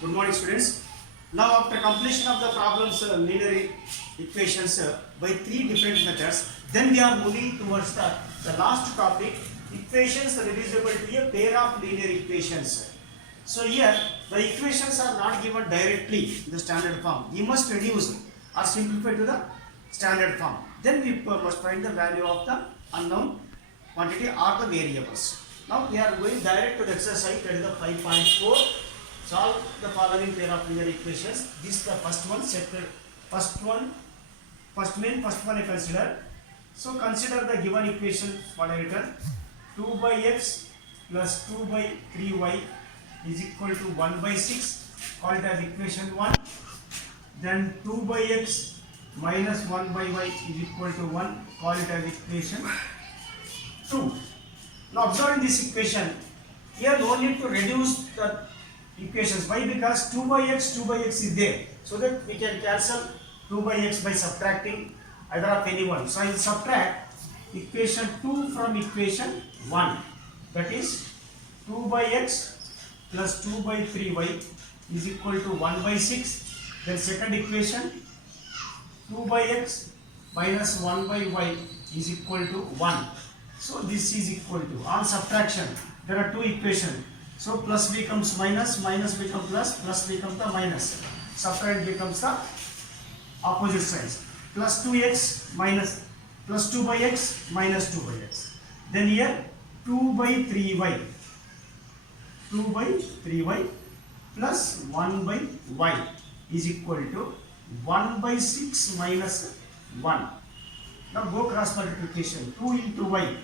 Good morning, students. Now, after completion of the problems, linear equations by three different methods, then we are moving towards the last topic, equations reducible to a pair of linear equations. So here, the equations are not given directly in the standard form. We must reduce or simplify to the standard form. Then we must find the value of the unknown quantity or the variables. Now we are going direct to the exercise, that is the 5.4. Solve the following pair of linear equations. This is the first one. First one I consider. So consider the given equation what I written. 2 by x plus 2 by 3y is equal to 1 by 6. Call it as equation 1. Then 2 by x minus 1 by y is equal to 1. Call it as equation 2. Now observe in this equation. Here no need to reduce the equations. Why? Because 2 by x is there. So that we can cancel 2 by x by subtracting either of any one. So I will subtract equation 2 from equation 1. That is 2 by x plus 2 by 3y is equal to 1 by 6. Then second equation 2 by x minus 1 by y is equal to 1. So this is equal to, on subtraction there are two equations. So plus becomes minus, minus becomes plus becomes the minus. Subtract becomes the opposite sides. Plus 2x minus, plus 2 by x minus 2 by x. Then here 2 by 3y. 2 by 3y plus 1 by y is equal to 1 by 6 minus 1. Now go cross multiplication. 2 into y.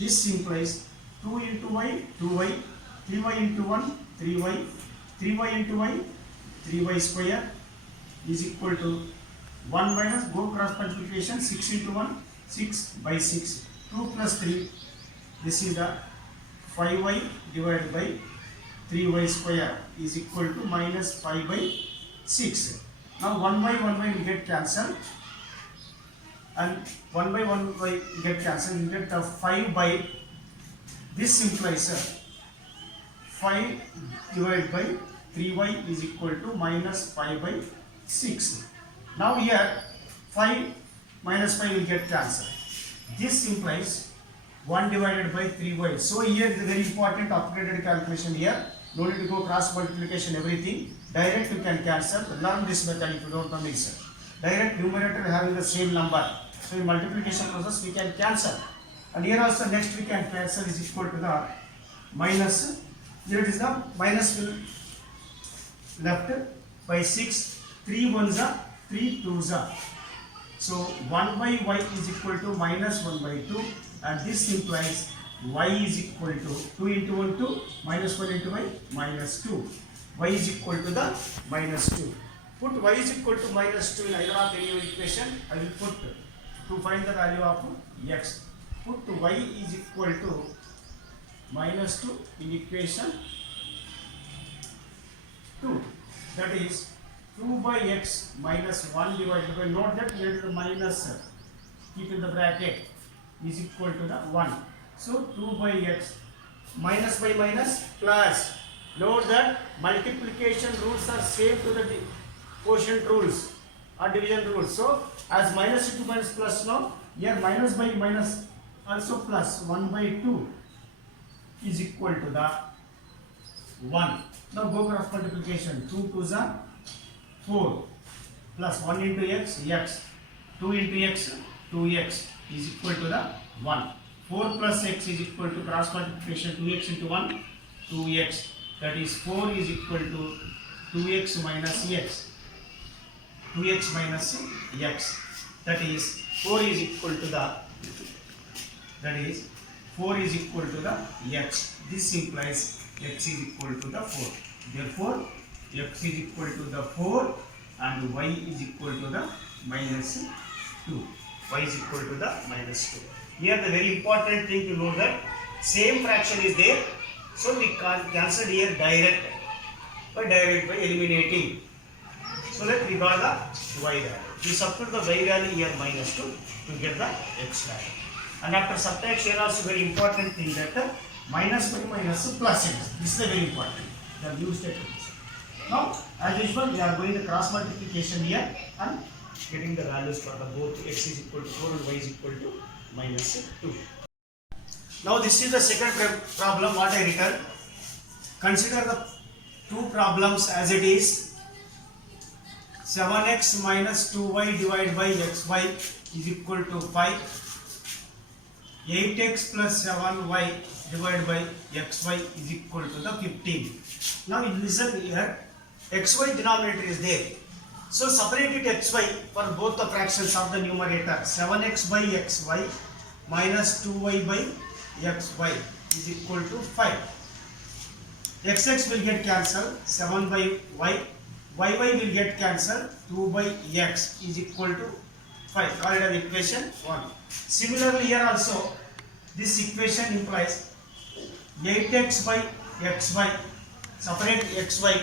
This implies 2 into y, 2y. 3y into 1, 3y, 3y into y, 3y square is equal to 1 minus, go cross multiplication, 6 into 1, 6 by 6, 2 plus 3, this is the 5y divided by 3y square is equal to minus 5 by 6. Now 1 by 1 by will get cancelled and 1 by 1 by will get cancelled, you get the 5 by, this implies 5 divided by 3y is equal to minus 5 by 6. Now here 5 minus 5 will get cancelled. This implies 1 divided by 3y. So here is a very important upgraded calculation here. No need to go cross multiplication everything. Direct you can cancel. Learn this method if you don't know this. Direct numerator having the same number. So in multiplication process we can cancel. And here also next we can cancel is equal to the minus. Here it is the minus will left by 6, 3 ones are 3 twos are. So 1 by y is equal to minus 1 by 2 and this implies y is equal to 2 into 1 2 minus 1 into y minus 2. Y is equal to the minus 2. Put y is equal to minus 2 in either of any equation. I will put to find the value of x. Put y is equal to minus 2 in equation 2, that is 2 by x minus 1 divided by, note that here the minus, keep in the bracket, is equal to the 1. So 2 by x minus by minus plus, note that multiplication rules are same to the quotient rules or division rules. So as minus into minus plus, now here minus by minus also plus, 1 by 2 is equal to the 1. Now go cross multiplication. 2 2s are 4 plus 1 into x, x. 2 into x, 2x is equal to the 1. 4 plus x is equal to cross multiplication 2x into 1, 2x. That is 4 is equal to 2x minus x. 2x minus x. That is 4 is equal to the, that is 4 is equal to the x. This implies x is equal to the 4. Therefore, x is equal to the 4 and y is equal to the minus 2. Y is equal to the minus 2. Here the very important thing to know that same fraction is there. So we can cancel here direct by eliminating. So that we got the y value. We substitute the y value here minus 2 to get the x value. And after subtraction also very important thing that minus by minus plus x. This is very important. The new statement. Now, as usual, we are going to cross multiplication here and getting the values for the both x is equal to 4 and y is equal to minus 2. Now, this is the second problem what I written. Consider the two problems as it is. 7x minus 2y divided by xy is equal to 5. 8x plus 7y divided by xy is equal to the 15. Now listen here, xy denominator is there. So separate it xy for both the fractions of the numerator. 7x by xy minus 2y by xy is equal to 5. Xx will get cancelled, 7 by y. Yy will get cancelled, 2 by x is equal to 5. Call it as equation 1. Similarly here also, this equation implies 8x by xy, separate xy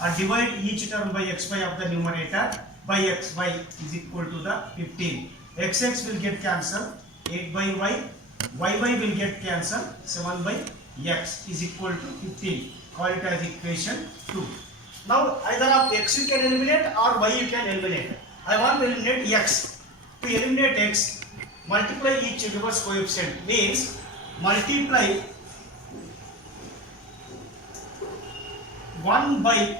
or divide each term by xy of the numerator by xy is equal to the 15. Xx will get cancelled, 8 by y. Yy will get cancelled, 7 by x is equal to 15. Call it as equation 2. Now either of x you can eliminate or y you can eliminate. I want to eliminate x. To eliminate x, multiply each reverse coefficient, means multiply 1 by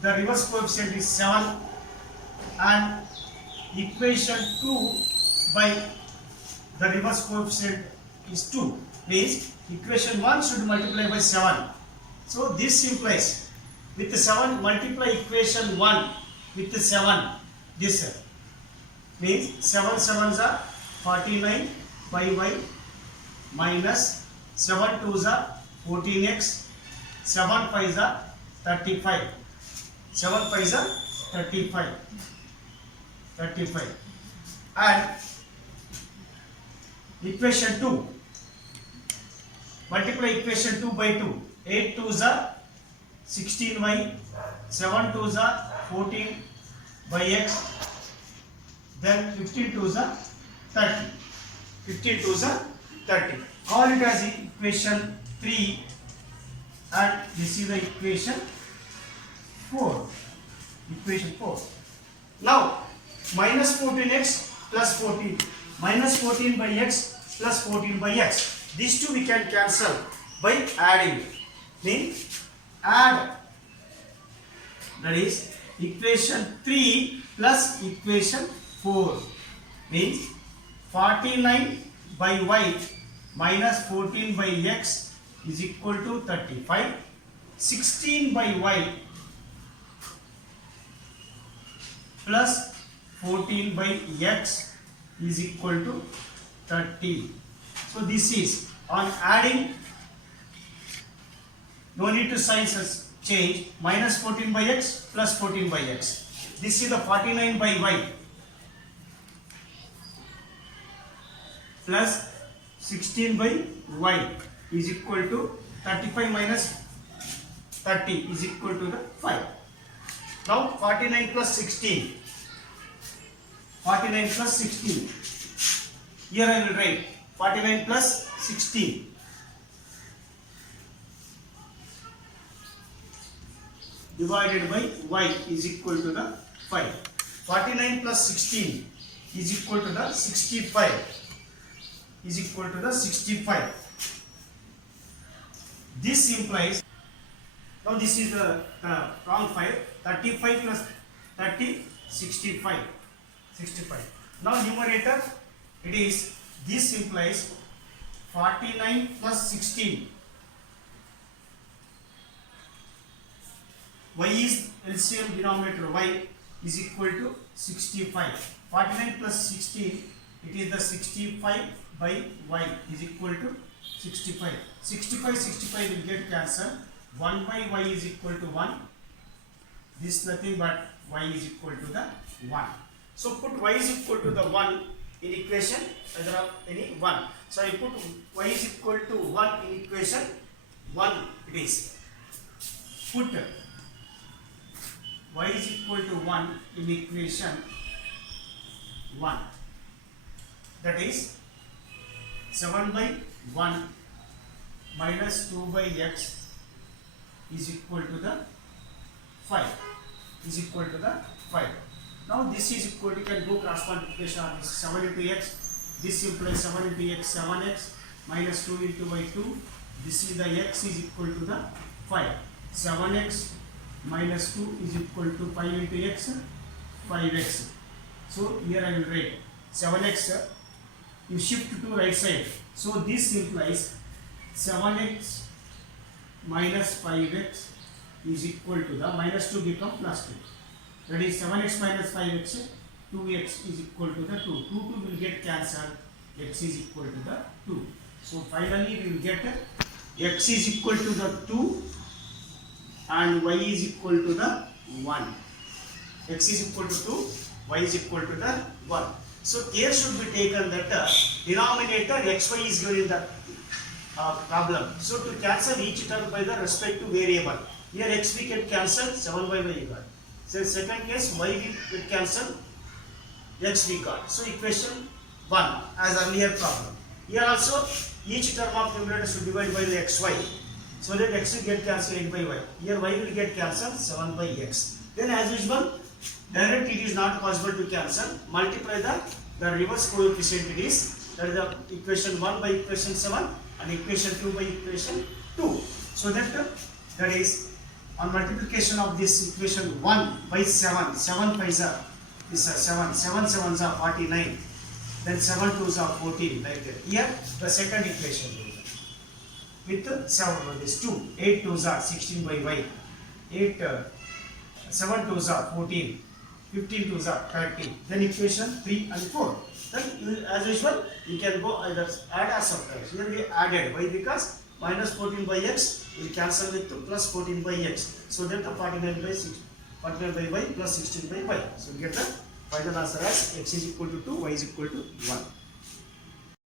the reverse coefficient is 7 and equation 2 by the reverse coefficient is 2, means equation 1 should multiply by 7. So this implies with 7 multiply equation 1 with 7, this means 7 7s are 49 by y minus 7 2s are 14x, 7 5s are 35, 7 5s are 35 and equation 2 multiply equation 2 by 2, 8 2s are 16y, 7 2s are 14 by x, then 15 2s are 30. 15 2s are 30. Call it as equation 3 and this is the equation 4. Equation 4. Now minus 14x plus 14. Minus 14 by x plus 14 by x. These two we can cancel by adding. Means add, that is equation 3 plus equation 4, means 49 by y minus 14 by x is equal to 35. 16 by y plus 14 by x is equal to 30. So this is on adding, no need to signs change, minus 14 by x plus 14 by x. This is the 49 by y plus 16 by y is equal to 35 minus 30 is equal to the 5. Now 49 plus 16. 49 plus 16. Here I will write 49 plus 16. Divided by y is equal to the 5. 49 plus 16 is equal to the 65. Is equal to the 65. This implies, now this is the wrong 5. 35 plus 30, 65. 65. Now numerator, it is, this implies 49 plus 16. Y is LCM denominator y is equal to 65. 49 plus 16, it is the 65 by y is equal to 65. 65 will get cancelled. 1 by y is equal to 1. This nothing but y is equal to the 1. So put y is equal to the 1 in equation, either of any 1. So I put y is equal to 1 in equation 1 it is. Put y is equal to 1 in equation 1. That is 7 by 1 minus 2 by x is equal to the 5 is equal to the 5. Now this is equal to, you can go cross multiplication on this 7 into x. This implies 7 into x, 7x minus 2 into y 2. This is the x is equal to the 5. 7x minus 2 is equal to 5 into x, 5x. So here I will write 7x, you shift to right side. So this implies 7x minus 5x is equal to the minus 2 become plus 2. That is 7x minus 5x, 2x is equal to the 2. 2 will get cancelled, x is equal to the 2. So finally we will get x is equal to the 2 and y is equal to the 1. X is equal to 2, y is equal to the 1. So care should be taken that denominator xy is given in the problem. So to cancel each term by the respective variable. Here x we can cancel, 7y we got. So second case y we get cancel, x we got. So equation 1 as earlier problem. Here also each term of numerator should divide by the xy. So that x will get cancelled 8 by y. Here y will get cancelled 7 by x. Then as usual, direct it is not possible to cancel. Multiply the reverse coefficient it is. That is the equation 1 by equation 7 and equation 2 by equation 2. So that is on multiplication of this equation 1 by 7. 7 5s are this 7. 7 7s are 49. Then 7 2s are 14 like that. Here the second equation with 7 this 2. 8 2s are 16 by y. 7 2s are 14. 15 2s are 30. Then equation 3 and 4. Then as usual you can go either add or subtract. Here we added. Why? Because minus 14 by x will cancel with plus 14 by x. So that the 49 by 6, 49 by y plus 16 by y. So we get the final answer as x is equal to 2, y is equal to 1.